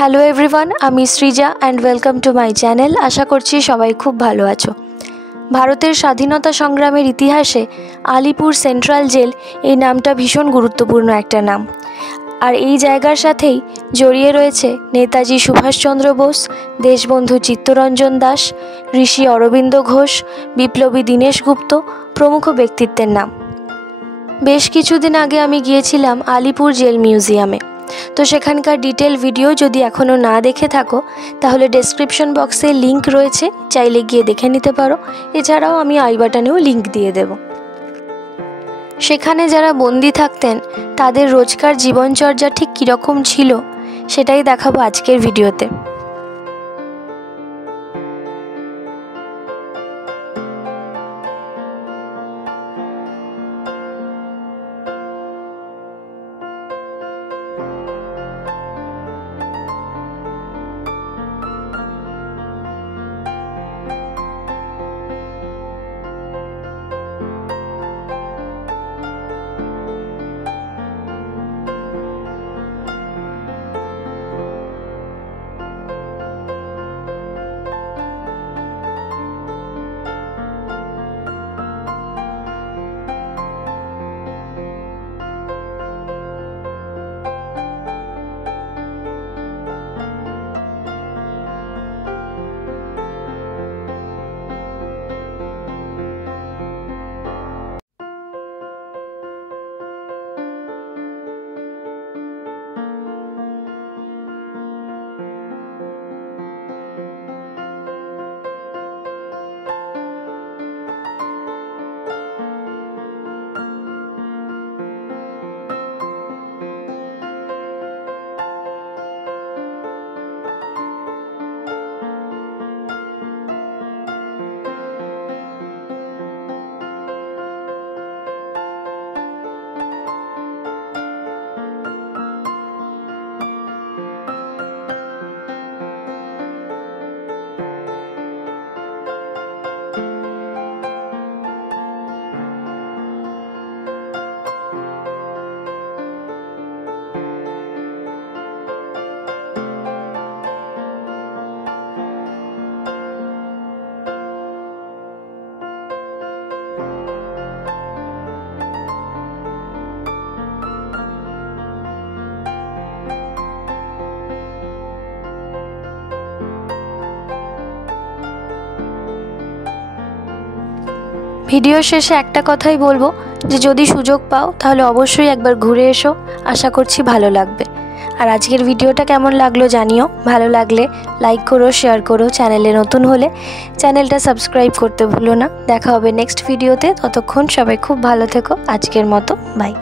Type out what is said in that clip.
Hello everyone, আমি Srija and welcome to my channel. আশা করছি সবাই খুব ভালো আছো। ভারতের স্বাধীনতা সংগ্রামের ইতিহাসে আলিপুর সেন্ট্রাল জেল এই নামটা ভীষণ গুরুত্বপূর্ণ একটা নাম। আর এই জায়গার সাথেই জড়িয়ে রয়েছে নেতাজি সুভাষচন্দ্র বোস, দেশবন্ধু চিত্তরঞ্জন দাস, ঋষি অরবিন্দ ঘোষ, বিপ্লবী দীনেশ গুপ্ত প্রমুখ ব্যক্তিত্বের নাম। বেশ কিছুদিন আগে আমি গিয়েছিলাম আলিপুর জেল মিউজিয়ামে। তো সেখানকার ডিটেল ভিডিও যদি এখনও না দেখে থাকো তাহলে ডেসক্রিপশন বক্সে লিংক রয়েছে, চাইলে গিয়ে দেখে নিতে পারো। এছাড়াও আমি আই বাটনেও লিংক দিয়ে দেব। সেখানে যারা বন্দি থাকতেন তাদের রোজকার জীবনচর্যা ঠিক কীরকম ছিল সেটাই দেখাবো আজকের ভিডিওতে। ভিডিও শেষে একটা কথাই বলবো যে যদি সুযোগ পাও তাহলে অবশ্যই একবার ঘুরে এসো, আশা করছি ভালো লাগবে। আর আজকের ভিডিওটা কেমন লাগলো জানিও, ভালো লাগলে লাইক করো, শেয়ার করো, চ্যানেলে নতুন হলে চ্যানেলটা সাবস্ক্রাইব করতে ভুলো না। দেখা হবে নেক্সট ভিডিওতে, ততক্ষণ সবাই খুব ভালো থেকো। আজকের মতো বাই।